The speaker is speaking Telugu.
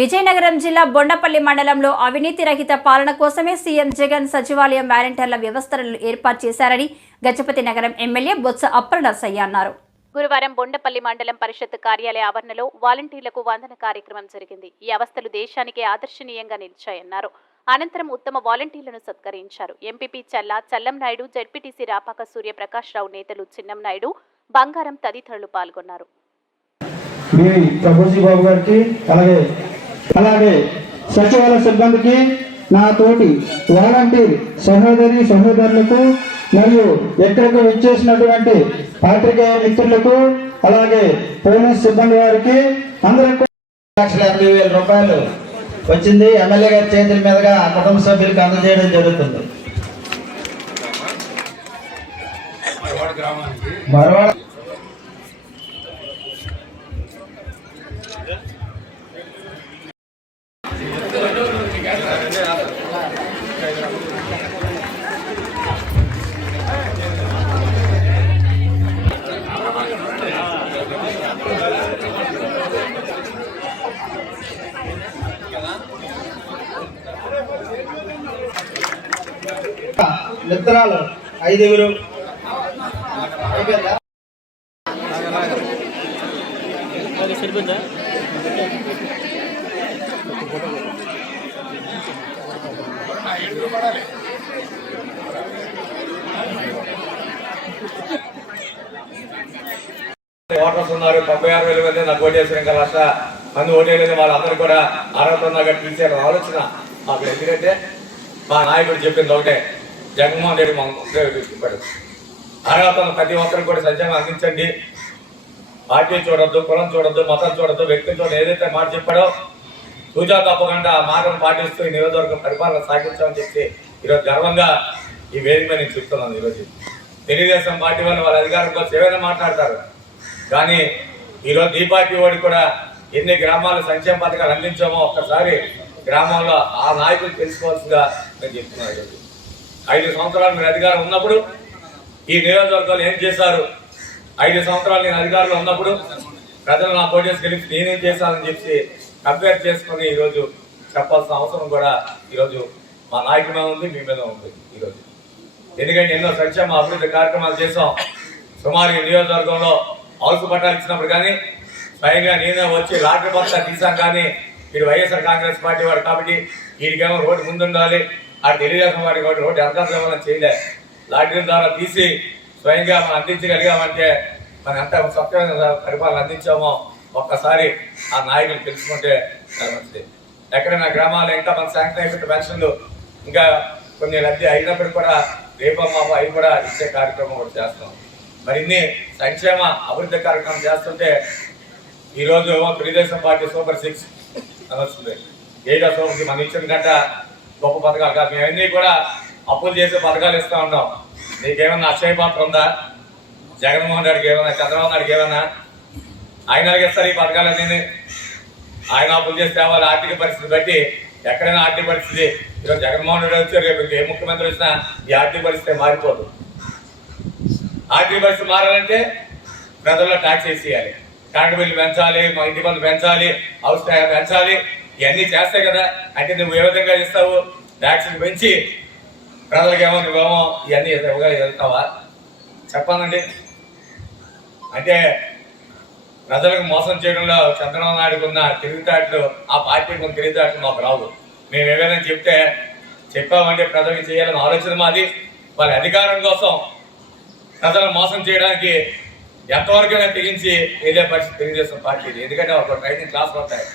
విజయనగరం జిల్లా బొండపల్లి మండలంలో అవినీతి రహిత పాలన కోసమే సీఎం జగన్ సచివాలయం వాలంటీర్ల వ్యవస్థలను ఏర్పాటు చేశారని గజపతి నగరం ఎమ్మెల్యే బొత్స అప్పలనరసయ్య అన్నారు. గురువారం బొండపల్లి మండలం పరిషత్ కార్యాలయ ఆవరణలో వాలంటీర్లకు వందన కార్యక్రమం జరిగింది. ఈ వ్యవస్థలు దేశానికి ఆదర్శనీయంగా నిలిచాయన్నారు. అనంతరం ఉత్తమ వాలంటీర్లను సత్కరించారు. ఎంపీపీ చల్లం నాయుడు, జెడ్పీటీసీ రాపాక సూర్యప్రకాష్ రావు నేతలు చిన్నం నాయుడు, బంగారం తదితరులు పాల్గొన్నారు. అలాగే సచివాలయ సిబ్బందికి, నా తోటి వాలంటీర్ సహోదరులకు మరియు ఎక్కడికి విచ్చేసినటువంటి పాత్రికేయ మిత్రులకు, అలాగే పోలీస్ సిబ్బంది వారికి అందరికీ 1,80,000 రూపాయలు వచ్చింది. ఎమ్మెల్యే గారి చేతుల మీదుగా కుటుంబ సభ్యులకు అందజేయడం జరుగుతుంది. మరవాడ మిత్రాలు 5 ఓటర్స్ ఉన్నారు. 96,000 మంది నాకు ఓటేసిన ఇంకా 1,00,000 మంది ఓటేయలేదు. వాళ్ళందరూ కూడా అర్హత ఉన్నాగా పిలిచారు. ఆలోచన మాకు ఎందుకంటే మా నాయకుడు చెప్పింది ఒకటే, జగన్మోహన్ రెడ్డి చెప్పాడు, అర్హత ప్రతి ఒక్కరికి కూడా సంక్షేమం అందించండి, పార్టీ చూడొద్దు, కులం చూడొద్దు, మతం చూడొద్దు, వ్యక్తిని చూడదు, ఏదైతే మాట చెప్పాడో సూచన తప్పకుండా ఆ మార్గం పాటిస్తూ ఈ నియోజకవర్గం పరిపాలన సాగించామని చెప్పి ఈరోజు గర్వంగా ఈ వేదిక నేను చెప్తున్నాను. ఈరోజు తెలుగుదేశం పార్టీ వాళ్ళ అధికారం కోసం ఏమైనా మాట్లాడతారు, కానీ ఈరోజు ఈ పార్టీ వాడి కూడా ఎన్ని గ్రామాలు సంక్షేమ పథకాలు అందించామో ఒక్కసారి గ్రామంలో ఆ నాయకులు తెలుసుకోవాల్సిందిగా నేను చెప్తున్నాను. ఈరోజు 5 సంవత్సరాలు మీరు అధికారం ఉన్నప్పుడు ఈ నియోజకవర్గాలు ఏం చేశారు, 5 సంవత్సరాలు నేను అధికారంలో ఉన్నప్పుడు ప్రజలు నా పోటీస్ గెలిచి నేనేం చేశానని చెప్పి కంపేర్ చేసుకుని ఈరోజు చెప్పాల్సిన అవసరం కూడా ఈరోజు మా నాయకుడి మీద ఉంది, మీ మీద ఉంది. ఈరోజు ఎందుకంటే ఎన్నో సంక్షేమ అభివృద్ధి కార్యక్రమాలు చేసాం. సుమారు ఈ నియోజకవర్గంలో హౌస్ పట్టాలు ఇచ్చినప్పుడు కానీ స్వయంగా నేనే వచ్చి లాటరీ బస్తా తీసాం. కానీ వీడు వైఎస్ఆర్ కాంగ్రెస్ పార్టీ వాడు కాబట్టి వీడికేమో రోడ్డు ముందుండాలి, ఆ తెలుగుదేశం వాడి కాబట్టి రోడ్డు వెనకాల చేయలే. లాటరీ ద్వారా తీసి స్వయంగా మనం అందించగలిగామంటే మనం ఎంత స్వచ్ఛమైన పరిపాలన అందించామో ఒక్కసారి ఆ నాయకులు తెలుసుకుంటే మంచిది. ఎక్కడైనా గ్రామాల్లో ఇంకా మన శాంక్షన్ అయిపోయిన పెన్షన్లు ఇంకా కొన్ని లబ్ధి అయినప్పటికీ కూడా రేపమ్మ అవి కూడా ఇచ్చే కార్యక్రమం కూడా చేస్తాం. మరి ఇన్ని సంక్షేమ అభివృద్ధి కార్యక్రమం చేస్తుంటే ఈరోజు తెలుగుదేశం పార్టీ సూపర్ 6 అని వస్తుంది. 8వ సూపర్కి మనం ఇచ్చిన కంటే గొప్ప పథకాలు కాదు. మేమన్నీ కూడా అప్పులు చేసే పథకాలు ఇస్తూ ఉన్నాం. నీకేమైనా అక్షయపాత్ర ఉందా? జగన్మోహన్ రెడ్డికి ఏమైనా, చంద్రబాబు నాయుడికి ఏమైనా? ఆయన అడిగేస్తారు ఈ పథకాలన్నీ. ఆయన అప్పులు చేసి తేవాలి. ఆర్థిక పరిస్థితి బట్టి ఎక్కడైనా ఆర్థిక పరిస్థితి ఈరోజు జగన్మోహన్ రెడ్డి వచ్చి రేపు ఏ ముఖ్యమంత్రి వచ్చినా ఈ ఆర్థిక పరిస్థితి మారిపోదు. ఆర్థిక పరిస్థితి మారాలంటే ప్రజల్లో ట్యాక్స్ వేసేయాలి, కరెంటు బిల్లు పెంచాలి, మా ఇంటి పన్ను పెంచాలి, హౌస్ ట్యాక్స్ పెంచాలి. ఇవన్నీ చేస్తాయి కదా. అంటే నువ్వు ఏ విధంగా ఇస్తావు? ట్యాక్స్ని పెంచి ప్రజలకేమో నువ్వేమో ఇవన్నీ వెళ్తావా? చెప్పానండి. అంటే ప్రజలకు మోసం చేయడంలో చంద్రబాబు నాయుడుకు ఉన్న తెలివితేటలు, ఆ పార్టీకి ఉన్న తెలివితేటలు మాకు రావు. మేము ఏమైనా చెప్పామంటే ప్రజలకు చేయాలని ఆలోచన మాది. వాళ్ళ అధికారం కోసం ప్రజలను మోసం చేయడానికి ఎంతవరకైనా తెగించి ఏదే పరిస్థితి తెలుగుదేశం పార్టీది. ఎందుకంటే ఒక ట్రైనింగ్ క్లాసులు ఉంటాయి.